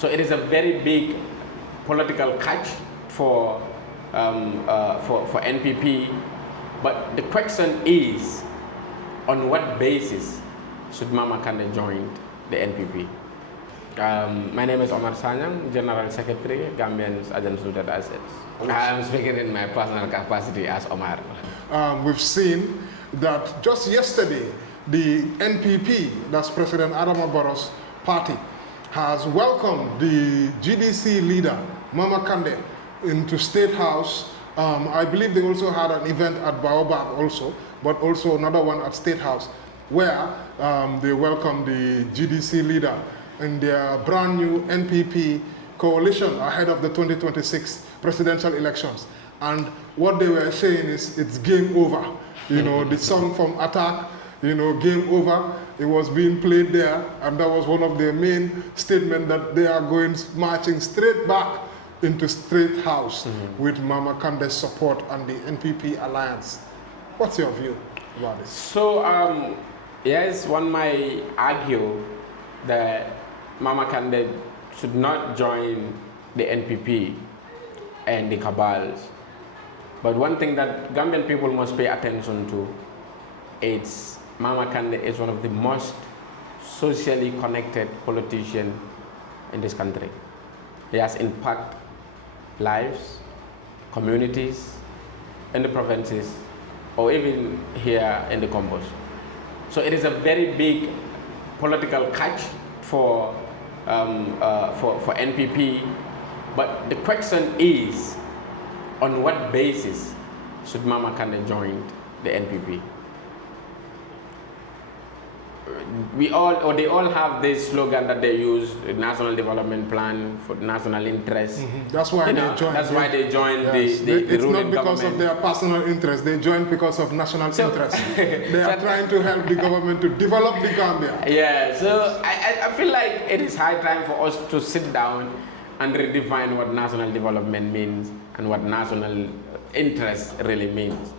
So it is a very big political catch for NPP. But the question is, on what basis should Mama Kandeh join the NPP? My name is Omar Sanyang, General Secretary, Gambians Agents Looted Assets. I'm speaking in my personal capacity as Omar. We've seen that just yesterday, the NPP, that's President Adama Barrow's party, has welcomed the GDC leader, Mama Kandeh, into State House. I believe they also had an event at Barrow also, but also another one at State House, where they welcomed the GDC leader in their brand new NPP coalition ahead of the 2026 presidential elections. And what they were saying is, it's game over. You know, the song from Attack, you know, game over. It was being played there, and that was one of their main statements, that they are going marching straight back into State House with Mama Kandeh's support and the NPP alliance. What's your view about this? So, yes, one might argue that Mama Kandeh should not join the NPP and the cabals. But one thing that Gambian people must pay attention to is Mama Kandeh is one of the most socially connected politicians in this country. He has impacted lives, communities, in the provinces, or even here in the Combos. So it is a very big political catch for NPP. But the question is, on what basis should Mama Kandeh join the NPP? They all have this slogan that they use, National Development Plan for National Interest. That's why they joined. That's why they joined yes. the It's ruling not because government. of their personal interest. They joined because of national interest. They are trying to help the government to develop the Gambia. Yeah, so I feel like it is high time for us to sit down and redefine what national development means and what national interest really means.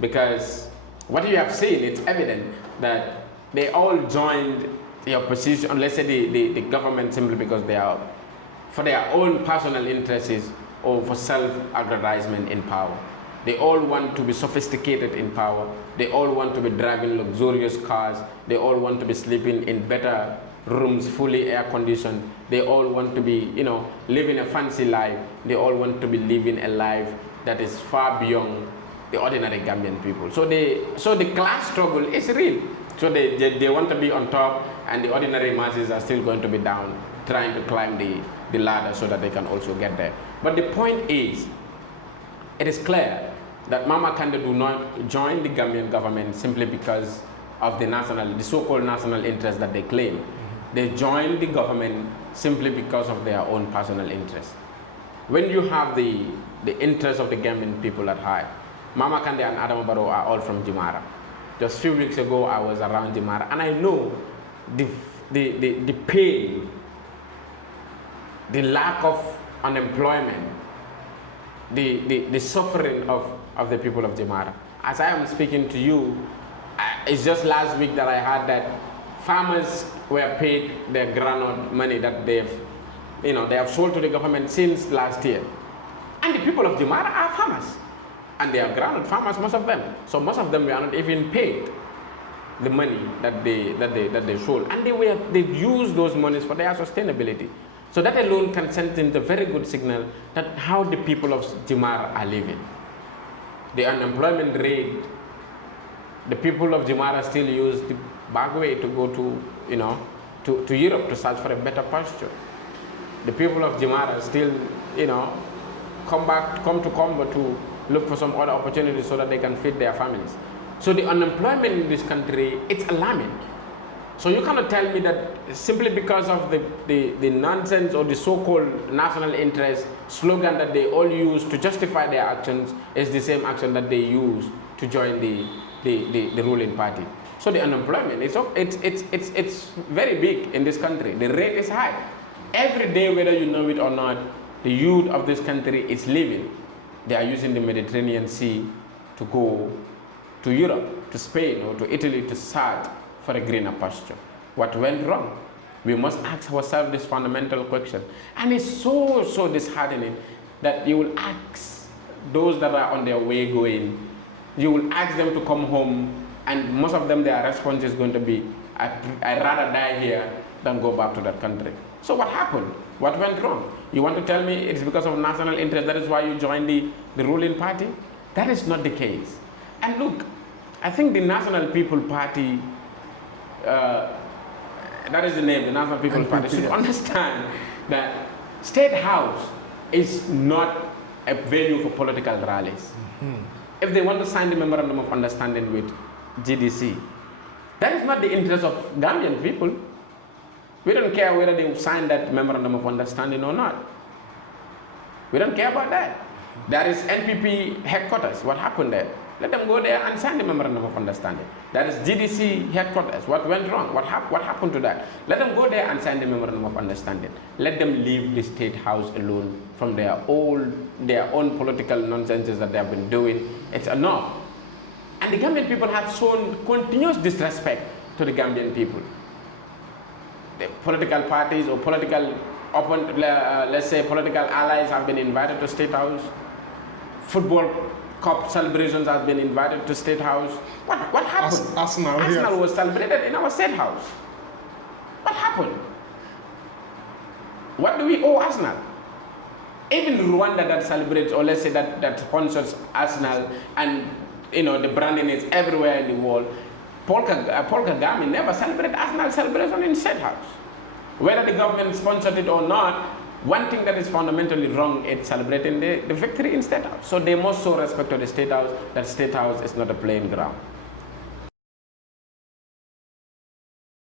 Because what you have seen, it's evident that they all joined the opposition, let's say the government, simply because they are for their own personal interests or for self-aggrandizement in power. They all want to be sophisticated in power. They all want to be driving luxurious cars. They all want to be sleeping in better rooms, fully air-conditioned. They all want to be, you know, living a fancy life. They all want to be living a life that is far beyond the ordinary Gambian people. So the class struggle is real. So they want to be on top, and the ordinary masses are still going to be down, trying to climb the ladder so that they can also get there. But the point is, it is clear that Mama Kandeh do not join the Gambian government simply because of the so-called national interest that they claim. They join the government simply because of their own personal interest. When you have the interest of the Gambian people at heart, Mama Kandeh and Adama Barrow are all from Jimara. Just a few weeks ago, I was around Jimara, and I know the pain, the lack of unemployment, the suffering of the people of Jimara. As I am speaking to you, it's just last week that I heard that farmers were paid their groundnut money that they have sold to the government since last year. And the people of Jimara are farmers. And they are groundnut farmers, most of them. So most of them were not even paid the money that they sold. And they used those monies for their sustainability. So that alone can send in the very good signal that how the people of Jimara are living. The unemployment rate, the people of Jimara still use the back way to go to Europe to search for a better pasture. The people of Jimara still, come to Combo to look for some other opportunities so that they can feed their families. So the unemployment in this country, it's alarming. So you cannot tell me that simply because of the nonsense or the so-called national interest slogan that they all use to justify their actions is the same action that they use to join the ruling party. So the unemployment, it's very big in this country. The rate is high. Every day, whether you know it or not, the youth of this country is leaving. They are using the Mediterranean Sea to go to Europe, to Spain, or to Italy to search for a greener pasture. What went wrong? We must ask ourselves this fundamental question. And it's so, so disheartening that you will ask those that are on their way going, you will ask them to come home, and most of them, their response is going to be, I'd rather die here than go back to that country. So what happened? What went wrong? You want to tell me it's because of national interest, that is why you joined the ruling party? That is not the case. And look, I think the National People Party, that is the name, the National People NPP, Party, should understand that State House is not a venue for political rallies. If they want to sign the Memorandum of Understanding with GDC, that is not the interest of Gambian people. We don't care whether they sign that Memorandum of Understanding or not. We don't care about that. That is NPP headquarters. What happened there? Let them go there and sign the Memorandum of Understanding. That is GDC headquarters. What went wrong? What happened to that? Let them go there and sign the Memorandum of Understanding. Let them leave the State House alone from their own political nonsenses that they have been doing. It's enough. And the Gambian people have shown continuous disrespect to the Gambian people. The political parties or political, let's say political allies have been invited to State House. Football Cup celebrations have been invited to State House. What happened? Arsenal was celebrated in our State House. What happened? What do we owe Arsenal? Even Rwanda that celebrates, or let's say that sponsors Arsenal, and the branding is everywhere in the world. Paul Kagame never celebrated Arsenal celebration in State House. Whether the government sponsored it or not, one thing that is fundamentally wrong is celebrating the victory in State House. So they must show respect to the State House, that State House is not a playing ground.